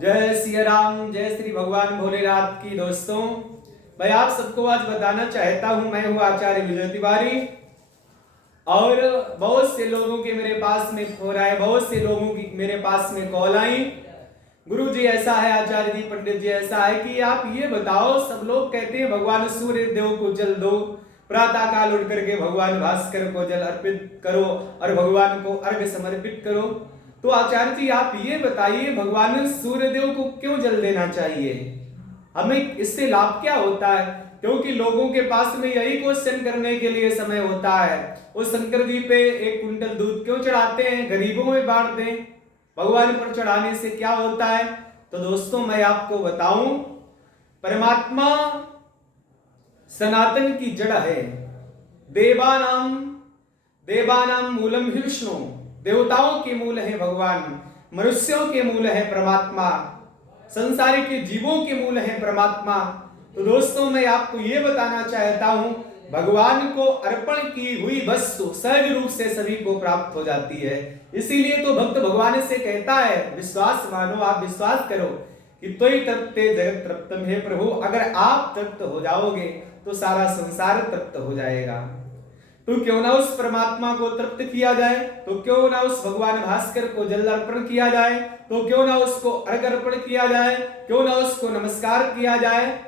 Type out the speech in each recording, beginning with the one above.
जय सिया राम, जय श्री भगवान भोलेनाथ की। दोस्तों, मैं आप सबको आज बताना चाहता हूं, मैं हूं आचार्य विजय तिवारी। और बहुत से लोगों के मेरे पास में फोन आए, बहुत से लोगों की मेरे पास में कॉल आई। गुरु जी ऐसा है, आचार्य जी, पंडित जी ऐसा है कि आप ये बताओ, सब लोग कहते हैं भगवान सूर्य देव को जल दो, प्रातः काल उठ करके भगवान भास्कर को जल अर्पित करो और भगवान को अर्घ समर्पित करो। तो आचार्य जी आप ये बताइए, भगवान सूर्य देव को क्यों जल देना चाहिए, हमें इससे लाभ क्या होता है? क्योंकि लोगों के पास में यही क्वेश्चन करने के लिए समय होता है, वो शंकर जी पे 1 कुंटल दूध क्यों चढ़ाते हैं, गरीबों में बांट दें, भगवान पर चढ़ाने से क्या होता है? तो दोस्तों मैं आपको बताऊं, परमात्मा सनातन की जड़ है। देवानाम देवानाम मूलम ही विष्णु, देवताओं के मूल है भगवान, मनुष्यों के मूल है परमात्मा, संसार के जीवों के मूल है परमात्मा। तो दोस्तों मैं आपको यह बताना चाहता हूं, भगवान को अर्पण की हुई वस्तु सहज रूप से सभी को प्राप्त हो जाती है। इसीलिए तो भक्त भगवान से कहता है, विश्वास मानो, आप विश्वास करो कि त्वयि तृप्ते जगत तृप्तम, हे प्रभु अगर आप तृप्त हो जाओगे तो सारा संसार तृप्त हो जाएगा। तो क्यों ना उस परमात्मा को तृप्त किया जाए, तो क्यों ना उस भगवान भास्कर को जल अर्पण किया जाए, तो क्यों ना उसको अर्घ अर्पण किया जाए, क्यों ना उसको नमस्कार किया जाए।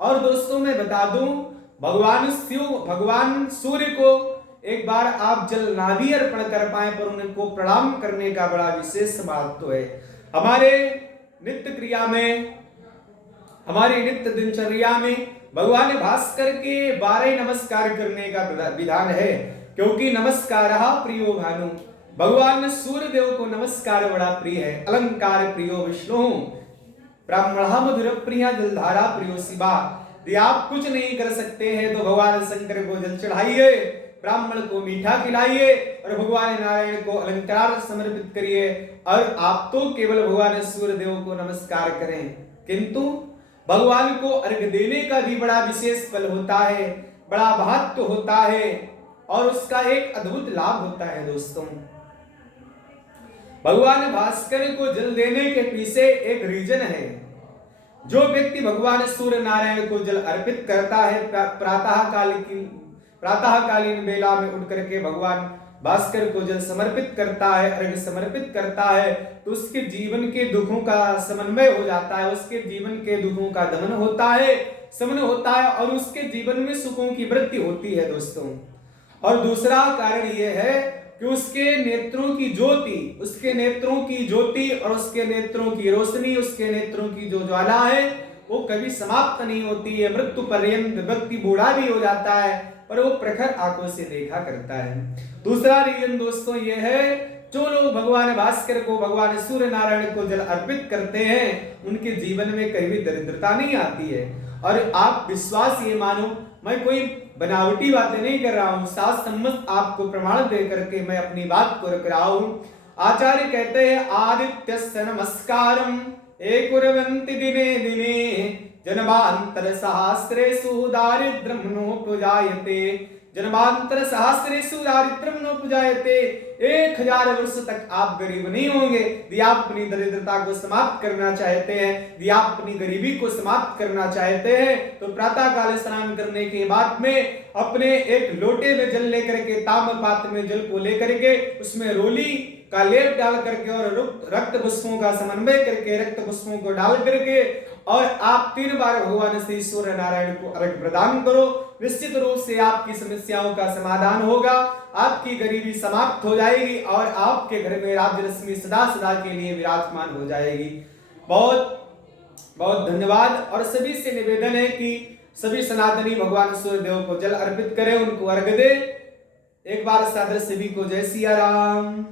और दोस्तों मैं बता दूं, भगवान सूर्य को एक बार आप जल ना भी अर्पण कर पाए पर उनको प्रणाम करने का बड़ा विशेष महत्व है। हमारे नित्य क्रिया में, हमारी नित्य दिनचर्या में भगवान भास्कर के 12 नमस्कार करने का विधान है, क्योंकि नमस्कार प्रियो भानु, भगवान सूर्य देव को नमस्कार बड़ा प्रिय है। अलंकार प्रियो विष्णु, ब्राह्मण मधुर प्रिया जलधारा प्रियो शिवा। यदि आप कुछ नहीं कर सकते हैं तो भगवान शंकर को जल चढ़ाइए, ब्राह्मण को मीठा खिलाइए और भगवान नारायण को अलंकार समर्पित करिए, और आप तो केवल भगवान सूर्य देव को नमस्कार करें। किंतु भगवान को अर्घ देने का भी बड़ा विशेष फल होता है, बड़ा महत्व होता है और उसका एक अद्भुत लाभ होता है। दोस्तों, भगवान भास्कर को जल देने के पीछे एक रीजन है। जो व्यक्ति भगवान सूर्य नारायण को जल अर्पित करता है, प्रातःकालीन बेला में उठ करके भगवान भास्कर को जल समर्पित करता है, अर्घ समर्पित करता है, तो उसके जीवन के दुखों का समन्वय हो जाता है, उसके जीवन के दुखों का दमन होता है, शमन होता है और उसके जीवन में सुखों की वृद्धि होती है। दोस्तों, और दूसरा कारण यह है कि उसके नेत्रों की ज्योति, उसके नेत्रों की ज्योति और उसके नेत्रों की रोशनी, उसके नेत्रों की जो ज्वाला है वो कभी समाप्त नहीं होती है। मृत्यु पर्यंत व्यक्ति बूढ़ा भी हो जाता है पर वो प्रखर आंखों से देखा करता है। दूसरा रीजन दोस्तों ये है, जो लोग भगवान भास्कर को, भगवान सूर्य नारायण को जल अर्पित करते हैं, उनके जीवन में कहीं भी दरिद्रता नहीं आती है। और आप विश्वास ये मानो, मैं कोई बनावटी बातें नहीं कर रहा हूं, शास्त्र सम्मत आपको प्रमाण दे करके मैं अपनी बात को रख रहा हूं। आचार्य कहते हैं, आदित्यस्य नमस्कारम एकुर्वन्ति दिने दिने जन्मांतर सहस्रेषु दारिद्र्यं नोपजायते, जन्मांतर सहस्रेषु दारिद्र्यं नोपजायते। 1000 वर्ष तक आप गरीब नहीं होंगे। यदि आप अपनी दरिद्रता को समाप्त करना चाहते हैं, यदि आप अपनी गरीबी को समाप्त करना चाहते हैं, तो प्रातः काल स्नान करने के बाद में अपने एक लोटे में जल लेकर के, ताम्र पात्र में जल को लेकर के उसमें रोली का लेप डाल करके और रक्त पुष्पों का समन्वय करके, रक्त पुष्पों को डाल करके और आप 3 बार भगवान श्री सूर्य नारायण को अर्घ प्रदान करो। निश्चित रूप से आपकी समस्याओं का समाधान होगा, आपकी गरीबी समाप्त हो जाएगी और आपके घर में राजलक्ष्मी सदा सदा के लिए विराजमान हो जाएगी। बहुत बहुत धन्यवाद। और सभी से निवेदन है कि सभी सनातनी भगवान सूर्य देव को जल अर्पित करें, उनको अर्घ दे। एक बार सादर सभी को जय सिया राम।